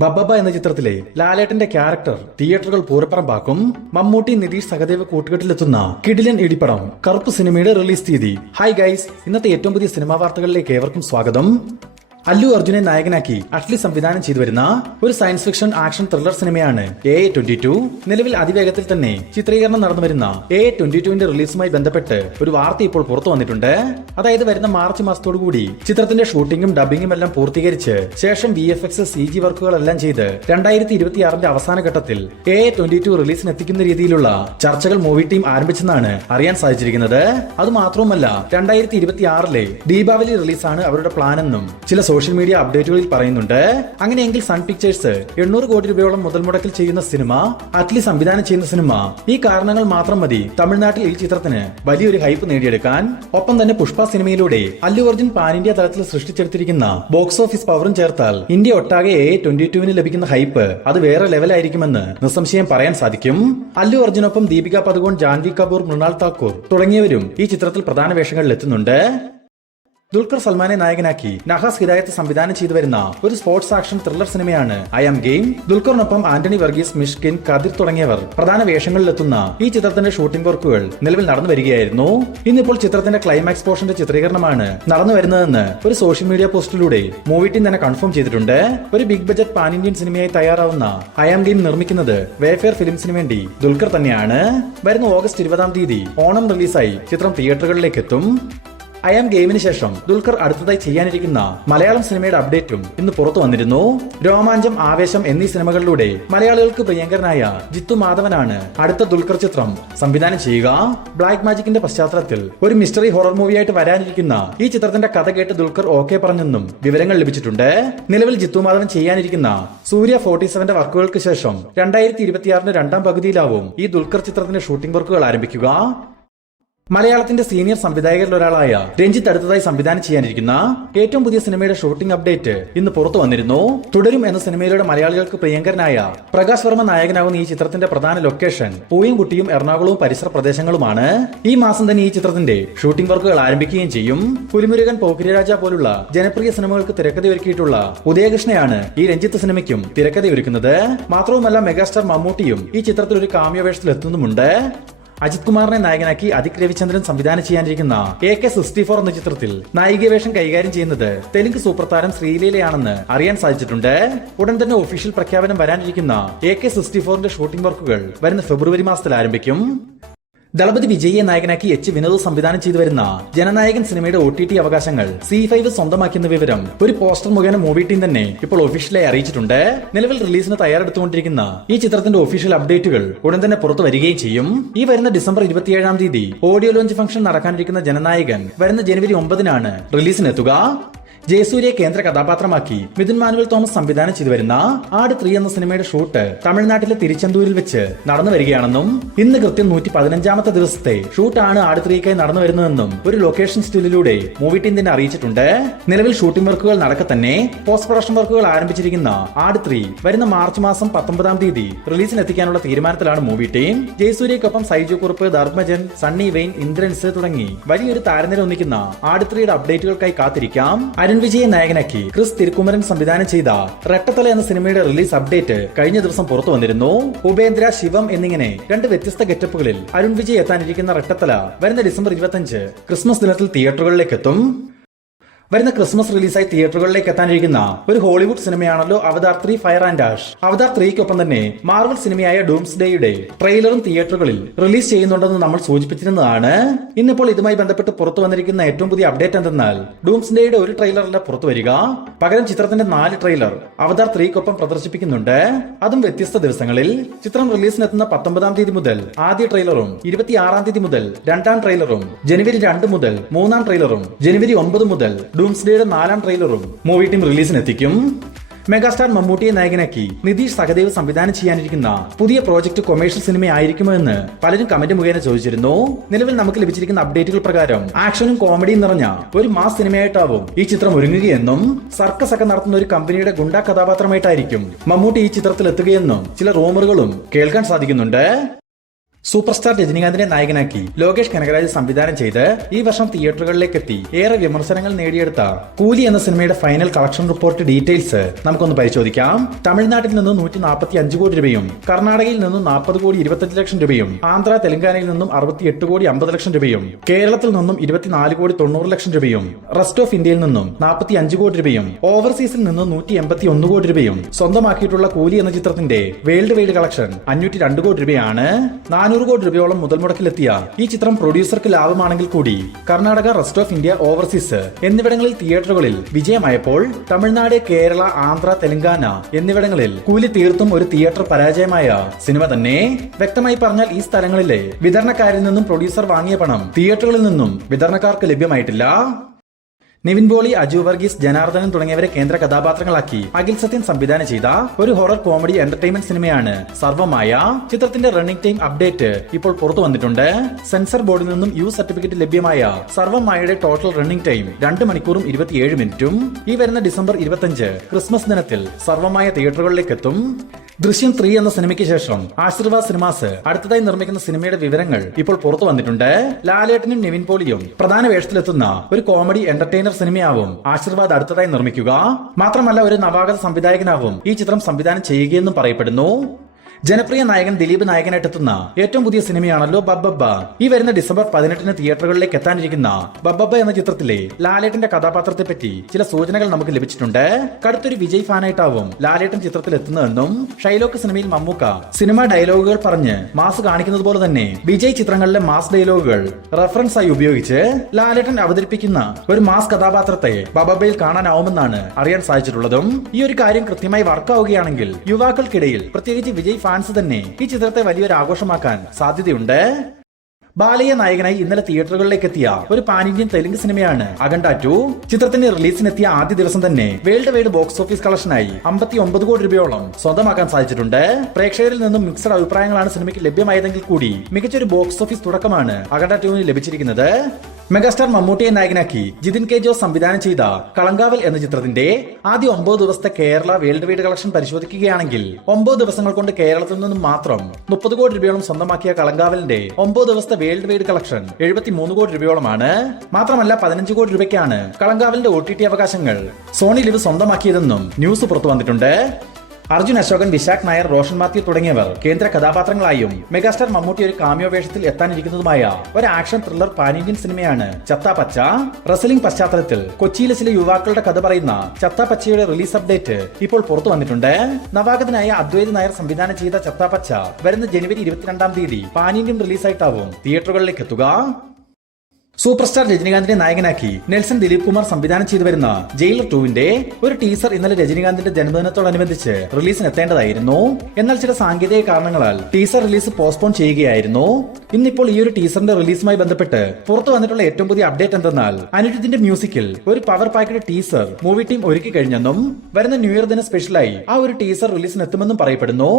ബബ്ബ എന്ന ചിത്രത്തിലെ ലാലേട്ടന്റെ ക്യാരക്ടർ തിയേറ്ററുകൾ പൂരപ്പറമ്പാക്കും. മമ്മൂട്ടി നിതീഷ് സഹദേവ് കൂട്ടുകെട്ടിലെത്തുന്ന കിടിലൻ ഇടിപ്പടം കറുപ്പ് സിനിമയുടെ റിലീസ് തീയതി. ഹായ് ഗൈസ്, ഇന്നത്തെ ഏറ്റവും പുതിയ സിനിമാ വാർത്തകളിലേക്ക് ഏവർക്കും സ്വാഗതം. അല്ലു അർജുനെ നായകനാക്കി അറ്റ്ലി സംവിധാനം ചെയ്തു വരുന്ന ഒരു സയൻസ് ഫിക്ഷൻ ആക്ഷൻ ത്രില്ലർ സിനിമയാണ് AA22. നിലവിൽ അതിവേഗത്തിൽ തന്നെ ചിത്രീകരണം നടന്നു വരുന്ന AA22ന്റെ റിലീസുമായി ബന്ധപ്പെട്ട് ഒരു വാർത്ത ഇപ്പോൾ പുറത്തു വന്നിട്ടുണ്ട്. അതായത് വരുന്ന മാർച്ച് മാസത്തോടുകൂടി ചിത്രത്തിന്റെ ഷൂട്ടിംഗും ഡബിംഗും എല്ലാം പൂർത്തീകരിച്ച് ശേഷം VFX CG വർക്കുകളെല്ലാം ചെയ്ത് 2026ന്റെ അവസാന ഘട്ടത്തിൽ AA22 റിലീസിന് എത്തിക്കുന്ന രീതിയിലുള്ള ചർച്ചകൾ മൂവി ടീം ആരംഭിച്ചെന്നാണ് അറിയാൻ സാധിച്ചിരിക്കുന്നത്. അതുമാത്രവുമല്ല 2026ലെ ദീപാവലി റിലീസാണ് അവരുടെ പ്ലാനെന്നും ചില സോഷ്യൽ മീഡിയ അപ്ഡേറ്റുകളിൽ പറയുന്നുണ്ട്. അങ്ങനെയെങ്കിൽ സൺ പിക്ചേഴ്സ് 800 കോടി രൂപയോളം മുതൽ മുടക്കിൽ ചെയ്യുന്ന സിനിമ, അറ്റ്ലി സംവിധാനം ചെയ്യുന്ന സിനിമ, ഈ കാരണങ്ങൾ മാത്രം മതി തമിഴ്നാട്ടിൽ ഈ ചിത്രത്തിന് വലിയൊരു ഹൈപ്പ് നേടിയെടുക്കാൻ. ഒപ്പം തന്നെ പുഷ്പ സിനിമയിലൂടെ അല്ലു അർജുൻ പാൻ ഇന്ത്യ തലത്തിൽ സൃഷ്ടിച്ചെടുത്തിരിക്കുന്ന ബോക്സ് ഓഫീസ് പവറും ചേർത്താൽ ഇന്ത്യ ഒട്ടാകെ AA22ന് ലഭിക്കുന്ന ഹൈപ്പ് അത് വേറെ ലെവലായിരിക്കുമെന്ന് നിസ്സംശയം പറയാൻ സാധിക്കും. അല്ലു അർജുനൊപ്പം ദീപിക പദുകോൺ, ജാൻവി കപൂർ, മൃണാൽ താക്കൂർ തുടങ്ങിയവരും ഈ ചിത്രത്തിൽ പ്രധാന വേഷങ്ങളിൽ എത്തുന്നുണ്ട്. ദുൽഖർ സൽമാനെ നായകനാക്കി നഹാസ് ഹിദായത്ത് സംവിധാനം ചെയ്തു വരുന്ന ഒരു സ്പോർട്സ് ആക്ഷൻ ത്രില്ലർ സിനിമയാണ് ഐ ആം ഗെയിം. ദുൽഖറിനൊപ്പം ആന്റണി വർഗീസ്, മിഷ്കിൻ, കദിർ തുടങ്ങിയവർ പ്രധാന വേഷങ്ങളിലെത്തുന്ന ഈ ചിത്രത്തിന്റെ ഷൂട്ടിംഗ് വർക്കുകൾ നിലവിൽ നടന്നു വരികയായിരുന്നു. ഇന്നിപ്പോൾ ചിത്രത്തിന്റെ ക്ലൈമാക്സ് പോർഷന്റെ ചിത്രീകരണമാണ് നടന്നു വരുന്നതെന്ന് ഒരു സോഷ്യൽ മീഡിയ പോസ്റ്റിലൂടെ മൂവി ടീം തന്നെ കൺഫേം ചെയ്തിട്ടുണ്ട്. ഒരു ബിഗ് ബഡ്ജറ്റ് പാൻ ഇന്ത്യൻ സിനിമയായി തയ്യാറാവുന്ന ഐ ആം ഗെയിം നിർമ്മിക്കുന്നത് വേഫെയർ ഫിലിംസിന് വേണ്ടി ദുൽഖർ തന്നെയാണ്. വരുന്ന ഓഗസ്റ്റ് 20-ാം തീയതി ഓണം റിലീസായി ചിത്രം തിയേറ്ററുകളിലേക്ക് എത്തും. ഐ ആം ഗെയിമിന് ശേഷം ദുൽഖർ അടുത്തതായി ചെയ്യാനിരിക്കുന്ന മലയാളം സിനിമയുടെ അപ്ഡേറ്റും ഇന്ന് പുറത്തു വന്നിരുന്നു. രോമാഞ്ചം, ആവേശം എന്നീ സിനിമകളിലൂടെ മലയാളികൾക്ക് പ്രിയങ്കരനായ ജിത്തു മാധവനാണ് അടുത്ത ദുൽഖർ ചിത്രം സംവിധാനം ചെയ്യുക. ബ്ലാക്ക് മാജിക്കിന്റെ പശ്ചാത്തലത്തിൽ ഒരു മിസ്റ്ററി ഹൊറർ മൂവിയായിട്ട് വരാനിരിക്കുന്ന ഈ ചിത്രത്തിന്റെ കഥ കേട്ട് ദുൽഖർ ഓക്കെ പറഞ്ഞെന്നും വിവരങ്ങൾ ലഭിച്ചിട്ടുണ്ട്. നിലവിൽ ജിത്തു മാധവൻ ചെയ്യാനിരിക്കുന്ന സൂര്യ 47ന്റെ വർക്കുകൾക്ക് ശേഷം 2026ന്റെ രണ്ടാം പകുതിയിലാവും ഈ ദുൽഖർ ചിത്രത്തിന്റെ ഷൂട്ടിംഗ് വർക്കുകൾ ആരംഭിക്കുക. മലയാളത്തിന്റെ സീനിയർ സംവിധായകരിൽ ഒരാളായ രഞ്ജിത്ത് അടുത്തതായി സംവിധാനം ചെയ്യാനിരിക്കുന്ന ഏറ്റവും പുതിയ സിനിമയുടെ ഷൂട്ടിംഗ് അപ്ഡേറ്റ് ഇന്ന് പുറത്തു വന്നിരുന്നു. തുടരും എന്ന സിനിമയിലൂടെ മലയാളികൾക്ക് പ്രിയങ്കരനായ പ്രകാശ് വർമ്മ നായകനാകുന്ന ഈ ചിത്രത്തിന്റെ പ്രധാന ലൊക്കേഷൻ പൂയംകുട്ടിയും എറണാകുളവും പരിസര പ്രദേശങ്ങളുമാണ്. ഈ മാസം തന്നെ ഈ ചിത്രത്തിന്റെ ഷൂട്ടിംഗ് വർക്കുകൾ ആരംഭിക്കുകയും ചെയ്യും. പുലിമുരുകൻ, പോക്കിരിരാജ പോലുള്ള ജനപ്രിയ സിനിമകൾക്ക് തിരക്കഥയൊരുക്കിയിട്ടുള്ള ഉദയകൃഷ്ണയാണ് ഈ രഞ്ജിത്ത് സിനിമയ്ക്കും തിരക്കഥയൊരുക്കുന്നത്. മാത്രവുമല്ല മെഗാസ്റ്റാർ മമ്മൂട്ടിയും ഈ ചിത്രത്തിൽ ഒരു കാമിയോ വേഷത്തിൽ എത്തുന്നുമുണ്ട്. അജിത് കുമാറിനെ നായകനാക്കി അതിക് രവിചന്ദ്രൻ സംവിധാനം ചെയ്യാനിരിക്കുന്ന AK64 എന്ന ചിത്രത്തിൽ നായിക വേഷം കൈകാര്യം ചെയ്യുന്നത് തെലുങ്ക് സൂപ്പർ താരം ശ്രീലീലയാണെന്ന് അറിയാൻ സാധിച്ചിട്ടുണ്ട്. ഉടൻ തന്നെ ഒഫീഷ്യൽ പ്രഖ്യാപനം വരാനിരിക്കുന്ന AK64ന്റെ ഷൂട്ടിംഗ് വർക്കുകൾ വരുന്ന ഫെബ്രുവരി മാസത്തിൽ ആരംഭിക്കും. ദളപതി വിജയിയെ നായകനാക്കി വിനോദ് സംവിധാനം ചെയ്തു വരുന്ന ജനനായകൻ സിനിമയുടെ OTT അവകാശങ്ങൾ C5 സ്വന്തമാക്കുന്ന വിവരം ഒരു പോസ്റ്റർ മുഖേന മൂവി ടീം തന്നെ ഇപ്പോൾ ഒഫീഷ്യലായി അറിയിച്ചിട്ടുണ്ട്. നിലവിൽ റിലീസിന് തയ്യാറെടുത്തുകൊണ്ടിരിക്കുന്ന ഈ ചിത്രത്തിന്റെ ഒഫീഷ്യൽ അപ്ഡേറ്റുകൾ ഉടൻ തന്നെ പുറത്തു വരികയും ചെയ്യും. ഈ വരുന്ന ഡിസംബർ 27-ാം തീയതി ഓഡിയോ ലോഞ്ച് ഫംഗ്ഷൻ നടക്കാനിരിക്കുന്ന ജനനായകൻ വരുന്ന ജനുവരി 9-നാണ് റിലീസിനെത്തുക. ജയസൂര്യയെ കേന്ദ്ര കഥാപാത്രമാക്കി മിഥുൻ മാനുവൽ തോമസ് സംവിധാനം ചെയ്തു വരുന്ന ആട് 3 എന്ന സിനിമയുടെ ഷൂട്ട് തമിഴ്നാട്ടിലെ തിരുച്ചെന്തൂരിൽ വെച്ച് നടന്നു വരികയാണെന്നും ഇന്ന് കൃത്യം 115-ാമത്തെ ദിവസത്തെ ഷൂട്ടാണ് ആട് 3ക്കായി നടന്നു വരുന്നതെന്നും ഒരു ലൊക്കേഷൻ സ്റ്റിലിലൂടെ മൂവി ടീം തന്നെ അറിയിച്ചിട്ടുണ്ട്. നിലവിൽ ഷൂട്ടിംഗ് വർക്കുകൾ നടക്കെ തന്നെ പോസ്റ്റ് പ്രൊഡക്ഷൻ വർക്കുകൾ ആരംഭിച്ചിരിക്കുന്ന ആട് 3 വരുന്ന മാർച്ച് മാസം 19-ാം തീയതി റിലീസിനെത്തിക്കാനുള്ള തീരുമാനത്തിലാണ് മൂവി ടീം. ജയസൂര്യക്കൊപ്പം സൈജു കുറുപ്പ്, ധർമ്മജൻ, സണ്ണി വെയിൻ, ഇന്ദ്രൻസ് തുടങ്ങി വലിയൊരു താരനിര ഒന്നിക്കുന്ന ആട് 3യുടെ അപ്ഡേറ്റുകൾക്കായി കാത്തിരിക്കാം. അരുൺ വിജയെ നായകനാക്കി ക്രിസ് തിരുക്കുമരൻ സംവിധാനം ചെയ്ത റെട്ടത്തല എന്ന സിനിമയുടെ റിലീസ് അപ്ഡേറ്റ് കഴിഞ്ഞ ദിവസം പുറത്തു വന്നിരുന്നു. ഉപേന്ദ്ര, ശിവം എന്നിങ്ങനെ രണ്ട് വ്യത്യസ്ത ഗെറ്റപ്പുകളിൽ അരുൺ വിജയ് എത്താനിരിക്കുന്ന റെട്ടത്തല വരുന്ന ഡിസംബർ 25 ക്രിസ്മസ് ദിനത്തിൽ തിയേറ്ററുകളിലേക്ക് എത്തും. വരുന്ന ക്രിസ്മസ് റിലീസായി തിയേറ്ററുകളിലേക്ക് എത്താനിരിക്കുന്ന ഒരു ഹോളിവുഡ് സിനിമയാണല്ലോ Avatar 3 fire and ash. Avatar 3-കൊപ്പം തന്നെ മാർവൽ സിനിമയായ ഡൂംസ്ഡേയുടെ ട്രെയിലറും തിയേറ്ററുകളിൽ റിലീസ് ചെയ്യുന്നുണ്ടെന്ന് നമ്മൾ സൂചിപ്പിച്ചിരുന്നതാണ്. ഇന്നിപ്പോൾ ഇതുമായി ബന്ധപ്പെട്ട് പുറത്തു വന്നിരിക്കുന്ന ഏറ്റവും പുതിയ അപ്ഡേറ്റ് എന്തെന്നാൽ ഡൂംസ്ഡേയുടെ ഒരു ട്രെയിലറല്ല പുറത്തു വരിക, പകരം ചിത്രത്തിന്റെ 4 ട്രെയിലർ അവതാർ 3-കൊപ്പം പ്രദർശിപ്പിക്കുന്നുണ്ട്. അതും വ്യത്യസ്ത ദിവസങ്ങളിൽ. ചിത്രം റിലീസിനെത്തുന്ന 19-ാം തീയതി മുതൽ ആദ്യ ട്രെയിലറും 26-ാം തീയതി മുതൽ രണ്ടാം ട്രെയിലറും ജനുവരി 2 മുതൽ 3-ാം ട്രെയിലറും ജനുവരി 9 മുതൽ ഡൂംസ്ഡേയുടെ 4-ാം ട്രെയിലറും മൂവി ടീം റിലീസിനെത്തിക്കും. മെഗാസ്റ്റാർ മമ്മൂട്ടിയെ നായകനാക്കി നിതീഷ് സഹദേവ് സംവിധാനം ചെയ്യാനിരിക്കുന്ന പുതിയ പ്രോജക്ട് കൊമേഴ്ഷ്യൽ സിനിമയായിരിക്കുമോ എന്ന് പലരും കമന്റ് മുഖേന ചോദിച്ചിരുന്നു. നിലവിൽ നമുക്ക് ലഭിച്ചിരിക്കുന്ന അപ്ഡേറ്റുകൾ പ്രകാരം ആക്ഷനും കോമഡിയും നിറഞ്ഞ ഒരു മാസ് സിനിമയായിട്ടാവും ഈ ചിത്രം ഒരുങ്ങുകയെന്നും സർക്കസ് ഒക്കെ നടത്തുന്ന ഒരു കമ്പനിയുടെ ഗുണ്ടാ കഥാപാത്രമായിട്ടായിരിക്കും മമ്മൂട്ടി ഈ ചിത്രത്തിൽ എത്തുകയെന്നും ചില റൂമറുകളും കേൾക്കാൻ സാധിക്കുന്നുണ്ട്. സൂപ്പർ സ്റ്റാർ രജനീകാന്തിനെ നായകനാക്കി ലോകേഷ് കനകരാജ് സംവിധാനം ചെയ്ത് ഈ വർഷം തിയേറ്ററുകളിലേക്ക് എത്തി ഏറെ വിമർശനങ്ങൾ നേടിയെടുത്ത കൂലി എന്ന സിനിമയുടെ ഫൈനൽ കളക്ഷൻ റിപ്പോർട്ട് ഡീറ്റെയിൽസ് നമുക്കൊന്ന് പരിശോധിക്കാം. തമിഴ്നാട്ടിൽ നിന്ന് 145 കോടി രൂപയും കർണാടകയിൽ നിന്നും 40 കോടി 25 ലക്ഷം രൂപയും ആന്ധ്ര തെലങ്കാനയിൽ നിന്നും 68 കോടി 50 ലക്ഷം രൂപയും കേരളത്തിൽ നിന്നും 24 കോടി 90 ലക്ഷം രൂപയും റെസ്റ്റ് ഓഫ് ഇന്ത്യയിൽ നിന്നും 45 കോടി രൂപയും ഓവർസീസിൽ നിന്നും 181 കോടി രൂപയും സ്വന്തമാക്കിയിട്ടുള്ള കൂലി എന്ന ചിത്രത്തിന്റെ വേൾഡ് വൈഡ് കളക്ഷൻ 502 കോടി രൂപയാണ്. 400 കോടി രൂപയോളം മുതൽ മുടക്കിലെത്തിയ ഈ ചിത്രം പ്രൊഡ്യൂസർക്ക് ലാഭമാണെങ്കിൽ കൂടി Karnataka, rest of India, overseas എന്നിവിടങ്ങളിൽ തിയേറ്ററുകളിൽ വിജയമായപ്പോൾ തമിഴ്നാട്, കേരള, ആന്ധ്ര, തെലങ്കാന എന്നിവിടങ്ങളിൽ കൂലി തീർത്തും ഒരു തിയേറ്റർ പരാജയമായ സിനിമ തന്നെ. വ്യക്തമായി പറഞ്ഞാൽ ഈ സ്ഥലങ്ങളിലെ വിതരണക്കാരിൽ നിന്നും പ്രൊഡ്യൂസർ വാങ്ങിയ പണം തിയേറ്ററുകളിൽ നിന്നും വിതരണക്കാർക്ക് ലഭ്യമായിട്ടില്ല. നിവിൻ പോളി, അജു വർഗീസ്, ജനാർദ്ദനൻ തുടങ്ങിയവരെ കേന്ദ്ര കഥാപാത്രങ്ങളാക്കി അഖിൽ സത്യൻ സംവിധാനം ചെയ്ത ഒരു ഹൊറർ കോമഡി എന്റർടൈൻമെന്റ് സിനിമയാണ് സർവമായ. ചിത്രത്തിന്റെ റണ്ണിംഗ് ടൈം അപ്ഡേറ്റ് ഇപ്പോൾ പുറത്തു വന്നിട്ടുണ്ട്. സെൻസർ ബോർഡിൽ നിന്നും യു സർട്ടിഫിക്കറ്റ് ലഭ്യമായ സർവമായയുടെ ടോട്ടൽ റണ്ണിംഗ് ടൈം 2 മണിക്കൂറും 27 മിനിറ്റും. ഈ വരുന്ന ഡിസംബർ 25 ക്രിസ്മസ് ദിനത്തിൽ സർവമായ തിയേറ്ററുകളിലേക്ക് എത്തും. ദൃശ്യം 3 എന്ന സിനിമയ്ക്ക് ശേഷം ആശീർവാദ് സിനിമാസ് അടുത്തതായി നിർമ്മിക്കുന്ന സിനിമയുടെ വിവരങ്ങൾ ഇപ്പോൾ പുറത്തു വന്നിട്ടുണ്ട്. ലാലേട്ടനും നിവിൻ പോളിയും പ്രധാന വേഷത്തിലെത്തുന്ന ഒരു കോമഡി എന്റർടൈനർ സിനിമയാവും ആശീർവാദ് അടുത്തതായി നിർമ്മിക്കുക. മാത്രമല്ല ഒരു നവാഗത സംവിധായകനാവും ഈ ചിത്രം സംവിധാനം ചെയ്യുകയെന്നും പറയപ്പെടുന്നു. ജനപ്രിയ നായകൻ ദിലീപ് നായകനായിട്ടെത്തുന്ന ഏറ്റവും പുതിയ സിനിമയാണല്ലോ ബബ്ബബ്ബ. ഈ വരുന്ന ഡിസംബർ 18 തിയേറ്ററുകളിലേക്ക് എത്താനിരിക്കുന്ന ബബ്ബബ്ബ എന്ന ചിത്രത്തിലെ ലാലേട്ടന്റെ കഥാപാത്രത്തെ പറ്റി ചില സൂചനകൾ നമുക്ക് ലഭിച്ചിട്ടുണ്ട്. കടുത്തൊരു വിജയ് ഫാനായിട്ടാവും ലാലേട്ടൻ ചിത്രത്തിൽ എത്തുന്നതെന്നും ഷൈലോക്ക് സിനിമയിൽ മമ്മൂക്ക സിനിമ ഡയലോഗുകൾ പറഞ്ഞ് മാസ് കാണിക്കുന്നത് പോലെ തന്നെ വിജയ് ചിത്രങ്ങളിലെ മാസ് ഡയലോഗുകൾ റെഫറൻസ് ആയി ഉപയോഗിച്ച് ലാലേട്ടൻ അവതരിപ്പിക്കുന്ന ഒരു മാസ് കഥാപാത്രത്തെ ബബ്ബബ്ബയിൽ കാണാനാവുമെന്നാണ് അറിയാൻ സാധിച്ചിട്ടുള്ളതും. ഈ ഒരു കാര്യം കൃത്യമായി വർക്കാവുകയാണെങ്കിൽ യുവാക്കൾക്കിടയിൽ പ്രത്യേകിച്ച് വിജയ് ഫാൻസ് തന്നെ ഈ ചിത്രത്തെ വലിയൊരു ആഘോഷമാക്കാൻ സാധ്യതയുണ്ട്. ബാലയ്യ നായകനായി ഇന്നലെ തിയേറ്ററുകളിലേക്ക് എത്തിയ ഒരു പാൻ ഇന്ത്യൻ തെലുങ്ക് സിനിമയാണ് അഖണ്ഡ 2. ചിത്രത്തിന്റെ റിലീസിനെത്തിയ ആദ്യ ദിവസം തന്നെ വേൾഡ് വൈഡ് ബോക്സ് ഓഫീസ് കളക്ഷനായി 59 കോടി രൂപയോളം സ്വന്തമാക്കാൻ സാധിച്ചിട്ടുണ്ട്. പ്രേക്ഷകരിൽ നിന്നും മിക്സഡ് അഭിപ്രായങ്ങളാണ് സിനിമയ്ക്ക് ലഭ്യമായതെങ്കിൽ കൂടി മികച്ചൊരു ബോക്സ് ഓഫീസ് തുടക്കമാണ് അഖണ്ഡ 2 ലഭിച്ചിരിക്കുന്നത്. മെഗാസ്റ്റാർ മമ്മൂട്ടിയെ നായകനാക്കി ജിതിൻ കെ ജോസ് സംവിധാനം ചെയ്ത കളങ്കാവൽ എന്ന ചിത്രത്തിന്റെ ആദ്യ 9 ദിവസത്തെ കേരള വേൾഡ് വൈഡ് കളക്ഷൻ പരിശോധിക്കുകയാണെങ്കിൽ 9 ദിവസങ്ങൾ കൊണ്ട് കേരളത്തിൽ നിന്നും മാത്രം 30 കോടി രൂപയോളം സ്വന്തമാക്കിയ കളങ്കാവലിന്റെ 9 ദിവസത്തെ വേൾഡ് വൈഡ് കളക്ഷൻ 73 കോടി രൂപയോളമാണ്. മാത്രമല്ല 15 കോടി രൂപയ്ക്കാണ് കളങ്കാവലിന്റെ OTT അവകാശങ്ങൾ സോണി ലിവ് സ്വന്തമാക്കിയതെന്നും ന്യൂസ് പുറത്തു വന്നിട്ടുണ്ട്. അർജുൻ അശോകൻ, വിശാഖ് നായർ, റോഷൻ മാത്യു തുടങ്ങിയവർ കേന്ദ്ര കഥാപാത്രങ്ങളായും മെഗാസ്റ്റാർ മമ്മൂട്ടി ഒരു കാമിയോ വേഷത്തിൽ എത്താനിരിക്കുന്നതുമായ ഒരു ആക്ഷൻ ത്രില്ലർ പാൻ ഇന്ത്യൻ സിനിമയാണ് ചത്ത പച്ച. റെസ്ലിംഗ് പശ്ചാത്തലത്തിൽ കൊച്ചിയിലെ ചില യുവാക്കളുടെ കഥ പറയുന്ന ചത്ത പച്ചയുടെ റിലീസ് അപ്ഡേറ്റ് ഇപ്പോൾ പുറത്തു വന്നിട്ടുണ്ട്. നവാഗതനായ അദ്വൈത് നായർ സംവിധാനം ചെയ്ത ചത്ത പച്ച വരുന്ന ജനുവരി 22 പാൻ ഇന്ത്യൻ റിലീസായിട്ടാവും തിയേറ്ററുകളിലേക്ക് എത്തുക. സൂപ്പർ സ്റ്റാർ രജനീകാന്തിനെ നായകനാക്കി നെൽസൺ ദിലീപ് കുമാർ സംവിധാനം ചെയ്തു വരുന്ന ജയിലർ 2 ഒരു ടീസർ ഇന്നലെ രജനീകാന്തിന്റെ ജന്മദിനത്തോടനുബന്ധിച്ച് റിലീസിന് എത്തേണ്ടതായിരുന്നു. എന്നാൽ ചില സാങ്കേതിക കാരണങ്ങളാൽ ടീസർ റിലീസ് പോസ്റ്റ്പോൺ ചെയ്യുകയായിരുന്നു. ഇന്നിപ്പോൾ ഈ ഒരു ടീസറിന്റെ റിലീസുമായി ബന്ധപ്പെട്ട് പുറത്തു വന്നിട്ടുള്ള ഏറ്റവും പുതിയ അപ്ഡേറ്റ് എന്തെന്നാൽ അനിരുദ്ധിന്റെ മ്യൂസിക്കിൽ ഒരു power packed teaser movie team ഒരുക്കി കഴിഞ്ഞെന്നും വരുന്ന ന്യൂ ഇയർ ദിന സ്പെഷ്യലായി ആ ഒരു ടീസർ റിലീസിന് എത്തുമെന്നും പറയപ്പെടുന്നു.